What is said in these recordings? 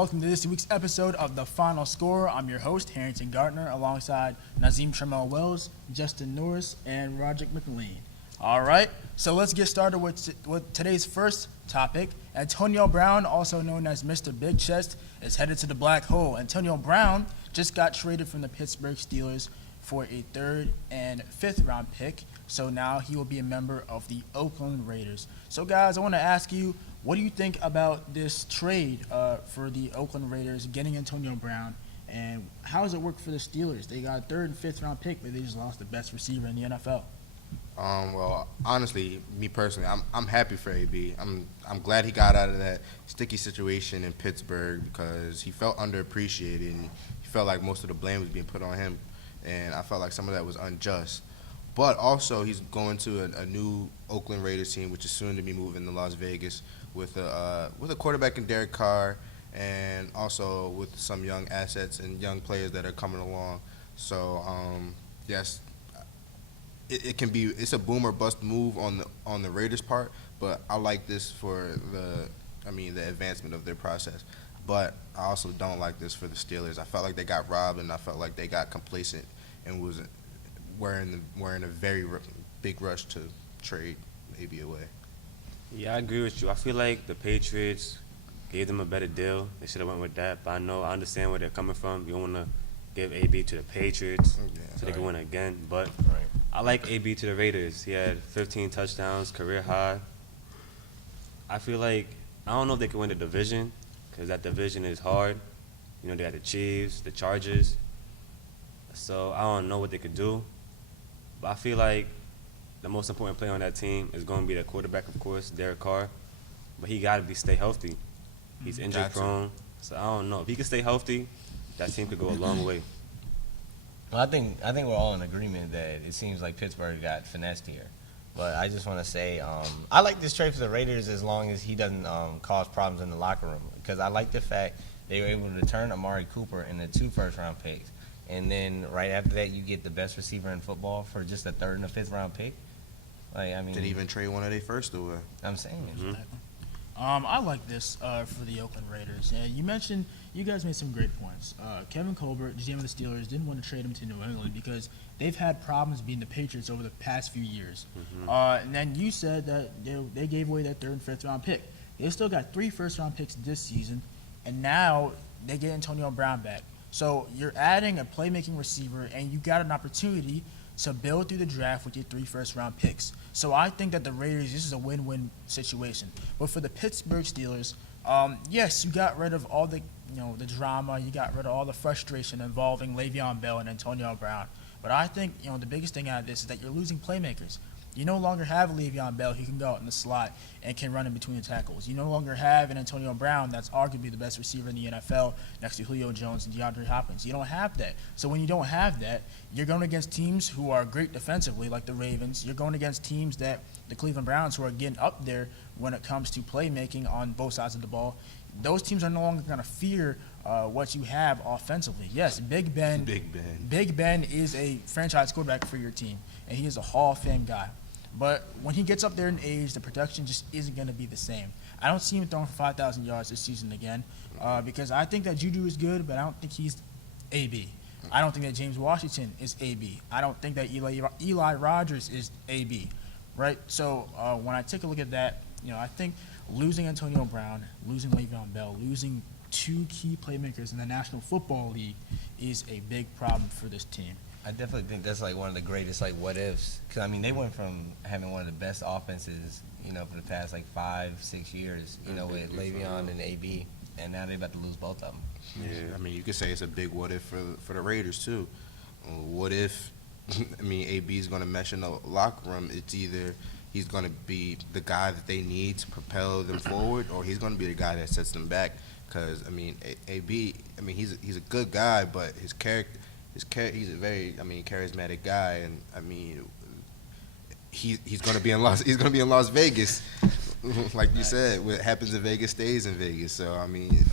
welcome to this week's episode of The Final Score. I'm your host, Harrington Gardner, alongside Nazim Trammell Wells, Justin Norris, and Roderick McLean. All right, so let's get started with today's first topic. Antonio Brown, also known as Mr. Big Chest, is headed to the black hole. Antonio Brown just got traded from the Pittsburgh Steelers for a third and fifth round pick, so now he will be a member of the Oakland Raiders. So guys, I want to ask you, what do you think about this trade for the Oakland Raiders getting Antonio Brown, and how does it work for the Steelers? They got a third and fifth round pick, but they just lost the best receiver in the NFL. Well, honestly, me personally, I'm happy for AB. I'm glad he got out of that sticky situation in Pittsburgh because he felt underappreciated and he felt like most of the blame was being put on him, and I felt like some of that was unjust. But also, he's going to a new Oakland Raiders team, which is soon to be moving to Las Vegas, with a quarterback in Derek Carr, and also with some young assets and young players that are coming along. So yes, it's a boom or bust move on the Raiders' part, but I like this for the advancement of their process. But I also don't like this for the Steelers. I felt like they got robbed, and I felt like they got complacent and were in a very big rush to trade AB away. Yeah, I agree with you. I feel like the Patriots gave them a better deal. They should have went with that. But I understand where they're coming from. You don't want to give AB to the Patriots so they can win again. But I like AB to the Raiders. He had 15 touchdowns, career high. I feel like I don't know if they can win the division because that division is hard. You know, they got the Chiefs, the Chargers. So I don't know what they could do. But I feel like the most important player on that team is going to be the quarterback, of course, Derek Carr. But he got to stay healthy. He's injury prone. So I don't know. If he can stay healthy, that team could go a long way. Well, I think we're all in agreement that it seems like Pittsburgh got finessed here. But I just want to say I like this trade for the Raiders as long as he doesn't cause problems in the locker room. Because I like the fact they were able to turn Amari Cooper into 2 first-round picks. And then right after that, you get the best receiver in football for just a third and a fifth round pick. Like, I mean, did he even trade one of their first away? I'm saying. Mm-hmm. I like this for the Oakland Raiders. You guys made some great points. Kevin Colbert, GM of the Steelers, didn't want to trade him to New England because they've had problems beating the Patriots over the past few years. Mm-hmm. And then you said that they gave away that third and fifth round pick. They still got 3 first round picks this season, and now they get Antonio Brown back. So you're adding a playmaking receiver, and you got an opportunity to build through the draft with your 3 first-round picks. So I think that the Raiders, this is a win-win situation. But for the Pittsburgh Steelers, yes, you got rid of all the drama, you got rid of all the frustration involving Le'Veon Bell and Antonio Brown. But I think the biggest thing out of this is that you're losing playmakers. You no longer have Le'Veon Bell who can go out in the slot and can run in between the tackles. You no longer have an Antonio Brown that's arguably the best receiver in the NFL next to Julio Jones and DeAndre Hopkins. You don't have that. So when you don't have that, you're going against teams who are great defensively, like the Ravens. You're going against teams the Cleveland Browns, who are getting up there when it comes to playmaking on both sides of the ball. Those teams are no longer going to fear what you have offensively. Yes, Big Ben is a franchise quarterback for your team, and he is a Hall of Fame guy. But when he gets up there in age, the production just isn't going to be the same. I don't see him throwing for 5,000 yards this season again because I think that Juju is good, but I don't think he's AB. I don't think that James Washington is AB. I don't think that Eli Rogers is AB, right? So when I take a look at that, I think losing Antonio Brown, losing Le'Veon Bell, losing 2 key playmakers in the National Football League is a big problem for this team. I definitely think that's like one of the greatest what ifs. Because I mean, they went from having one of the best offenses, for the past 5-6 years, with Le'Veon and AB, and now they're about to lose both of them. Yeah, I mean, you could say it's a big what if for the Raiders too. What if AB is going to mesh in the locker room? It's either he's going to be the guy that they need to propel them forward, or he's going to be the guy that sets them back. Because AB, he's a good guy, but his character. He's a very charismatic guy, and he's gonna be in Las Vegas, like you said. What happens in Vegas stays in Vegas. So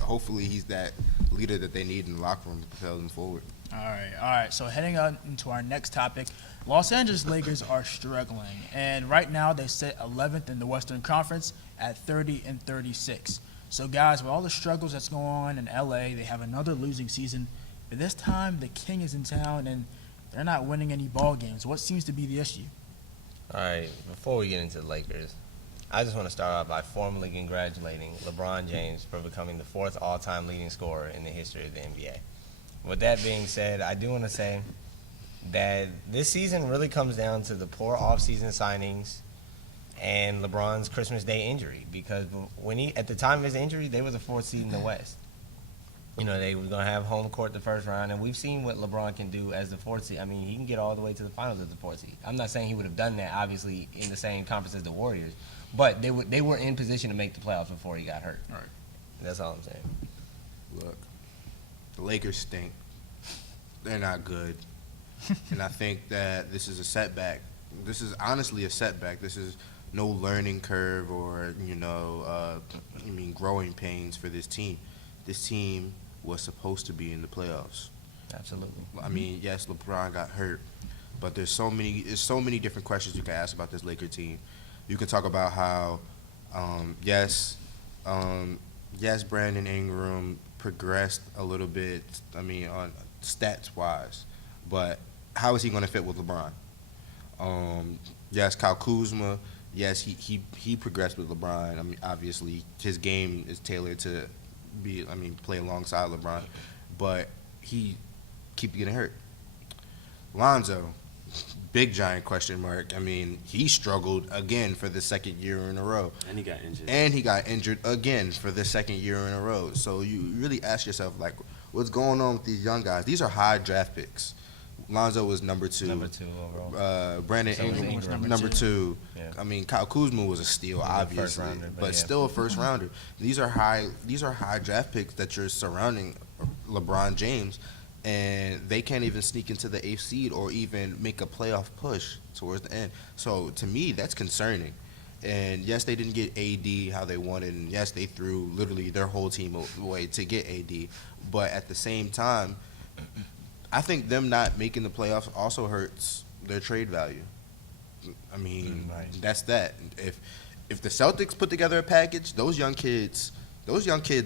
hopefully he's that leader that they need in the locker room to propel them forward. All right. So heading on into our next topic, Los Angeles Lakers are struggling, and right now they sit 11th in the Western Conference at 30-36. So, guys, with all the struggles that's going on in LA, they have another losing season. But this time, the king is in town, and they're not winning any ball games. What seems to be the issue? All right, before we get into the Lakers, I just want to start out by formally congratulating LeBron James for becoming the 4th all-time leading scorer in the history of the NBA. With that being said, I do want to say that this season really comes down to the poor off-season signings and LeBron's Christmas Day injury, because when at the time of his injury, they were the 4th seed in the West. You know, they were going to have home court the first round, and we've seen what LeBron can do as the 4th seed. I mean, he can get all the way to the finals as the 4th seed. I'm not saying he would have done that, obviously, in the same conference as the Warriors, but they were in position to make the playoffs before he got hurt. All right. That's all I'm saying. Look, the Lakers stink. They're not good. And I think that this is a setback. This is honestly a setback. This is no learning curve or, growing pains for this team. This team was supposed to be in the playoffs. Absolutely. I mean, yes, LeBron got hurt, but there's so many different questions you can ask about this Laker team. You can talk about how, yes, Brandon Ingram progressed a little bit, on stats-wise, but how is he going to fit with LeBron? Yes, Kyle Kuzma, yes, he progressed with LeBron. I mean, obviously, his game is tailored to play alongside LeBron, but he keeps getting hurt. Lonzo, big giant question mark. I mean, he struggled again for the second year in a row. And he got injured. And he got injured again for the second year in a row. So you really ask yourself, like, what's going on with these young guys? These are high draft picks. Lonzo was number 2. Number 2 overall. Brandon So was Ingram was Ingram. number 2. Yeah. I mean, Kyle Kuzma was a steal, First obviously, rounder, but yeah. still a first rounder. These are high draft picks that you're surrounding LeBron James, and they can't even sneak into the 8th seed or even make a playoff push towards the end. So to me, that's concerning. And yes, they didn't get AD how they wanted, and yes, they threw literally their whole team away to get AD. But at the same time, I think them not making the playoffs also hurts their trade value. I mean, Right. that's that. If the Celtics put together a package, those young kids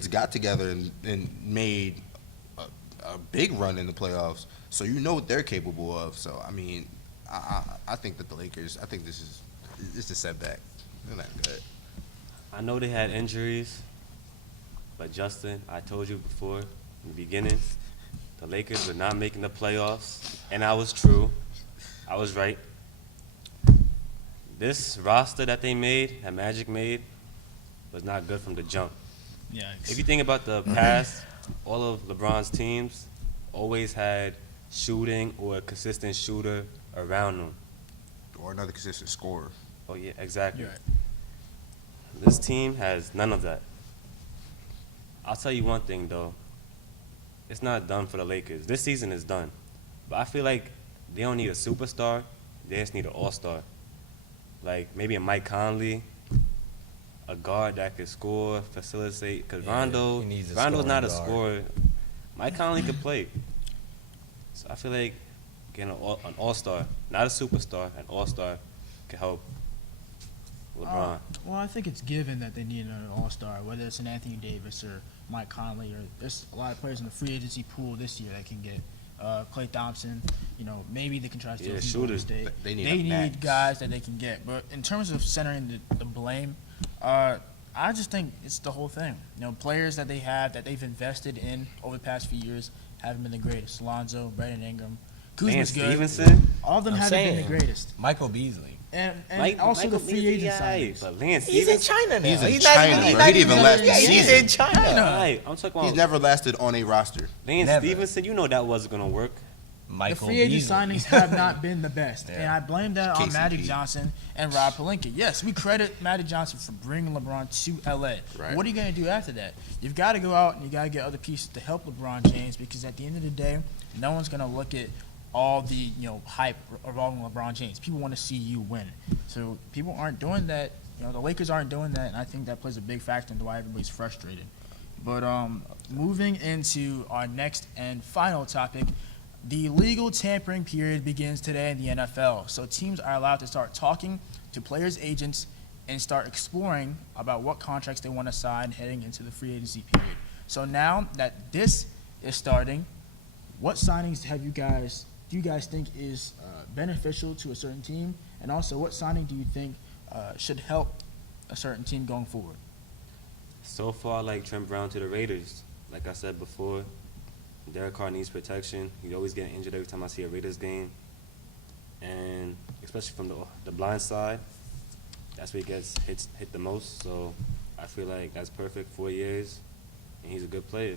got together and made a big run in the playoffs. So you know what they're capable of. So I mean, I think that the Lakers. I think it's a setback. They're not good. I know they had injuries, but Justin, I told you before in the beginning, the Lakers were not making the playoffs, and I was true. I was right. This roster that Magic made, was not good from the jump. Yeah. If you think about the past, all of LeBron's teams always had shooting or a consistent shooter around them. Or another consistent scorer. Oh, yeah, exactly. You're right. This team has none of that. I'll tell you one thing, though. It's not done for the Lakers. This season is done. But I feel like they don't need a superstar. They just need an all-star. Like maybe a Mike Conley, a guard that could score, facilitate. Because Yeah, he needs a Rondo's not a scoring scorer. Mike Conley could play. So I feel like getting an all-star, not a superstar, an all-star could help LeBron. Well, I think it's given that they need an all-star, whether it's an Anthony Davis or Mike Conley, or there's a lot of players in the free agency pool this year that can get Klay Thompson. Maybe they can try to steal Yeah, from Golden shooters. State. They need They a need max. guys that they can get. But in terms of centering the blame, I just think it's the whole thing. Players that they have that they've invested in over the past few years haven't been the greatest. Lonzo, Brandon Ingram, Lance Kuzma's good. Stevenson. All of them I'm haven't been saying. the greatest. Michael Beasley. And Michael also the free Beasley, agent aight, signings. but Lance He's in Stevenson. China now. He's in not China, even- he's bro. not He didn't even last yeah, the he's season. in China. Aight, I'm talking He's about never lasted on a roster. Lance Never. Stevenson. You know that wasn't gonna work. The Michael free agent Beasley. signings have not been the best, Yeah. and I blame that on KCP. Magic Johnson and Rob Pelinka. Yes, we credit Magic Johnson for bringing LeBron to LA. Right. What are you going to do after that? You've got to go out and you got to get other pieces to help LeBron James, because at the end of the day, no one's going to look at all the hype revolving LeBron James. People want to see you win. So people aren't doing that. The Lakers aren't doing that, and I think that plays a big factor into why everybody's frustrated. But moving into our next and final topic, the legal tampering period begins today in the NFL. So teams are allowed to start talking to players' agents and start exploring about what contracts they want to sign heading into the free agency period. So now that this is starting, what signings do you guys think is beneficial to a certain team, and also what signing do you think should help a certain team going forward? So far, I like Trent Brown to the Raiders. Like I said before, Derek Carr needs protection. He always getting injured every time I see a Raiders game. And especially from the blind side, that's where he gets hit the most. So I feel like that's perfect, 4 years, and he's a good player.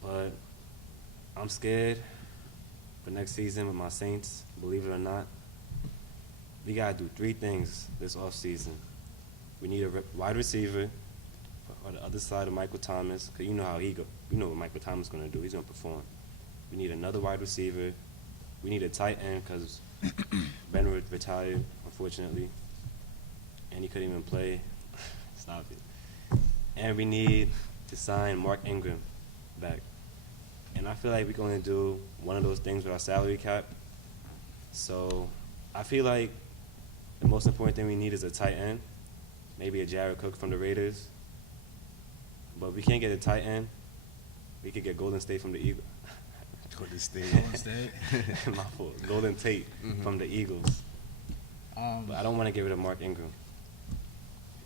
But I'm scared for next season with my Saints, believe it or not. We got to do 3 things this offseason. We need a wide receiver on the other side of Michael Thomas, because you know how he go. You know what Michael Thomas is going to do. He's going to perform. We need another wide receiver. We need a tight end because Ben retired, unfortunately, and he couldn't even play. Stop it. And we need to sign Mark Ingram back. And I feel like we're going to do one of those things with our salary cap. So I feel like the most important thing we need is a tight end, maybe a Jared Cook from the Raiders. But if we can't get a tight end, we could get Golden State from the Eagles. Golden State. My fault. Golden Tate from the Eagles. But I don't want to get rid of Mark Ingram.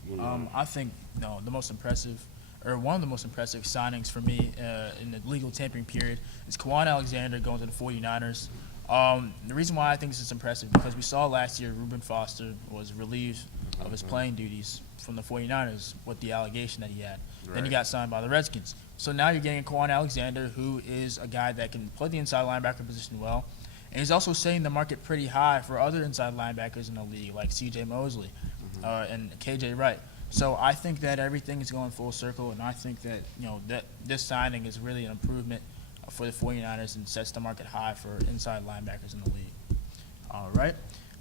You know, I think the most impressive, or one of the most impressive signings for me in the legal tampering period is Kawhi Alexander going to the 49ers. The reason why I think this is impressive because we saw last year Reuben Foster was relieved of his playing duties from the 49ers with the allegation that he had. Then he Right. got signed by the Redskins. So now you're getting Kawhi Alexander, who is a guy that can play the inside linebacker position well. And he's also setting the market pretty high for other inside linebackers in the league, like C.J. Mosley and K.J. Wright. So I think that everything is going full circle, and I think that that this signing is really an improvement for the 49ers and sets the market high for inside linebackers in the league. All right.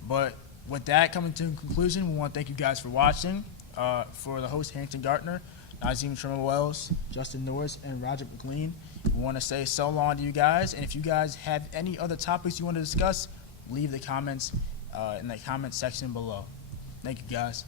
But with that coming to a conclusion, we want to thank you guys for watching. For the host, Hampton Gartner, Nazim Trimmer-Wells, Justin Norris, and Roger McLean, we want to say so long to you guys. And if you guys have any other topics you want to discuss, leave the comments in the comment section below. Thank you, guys.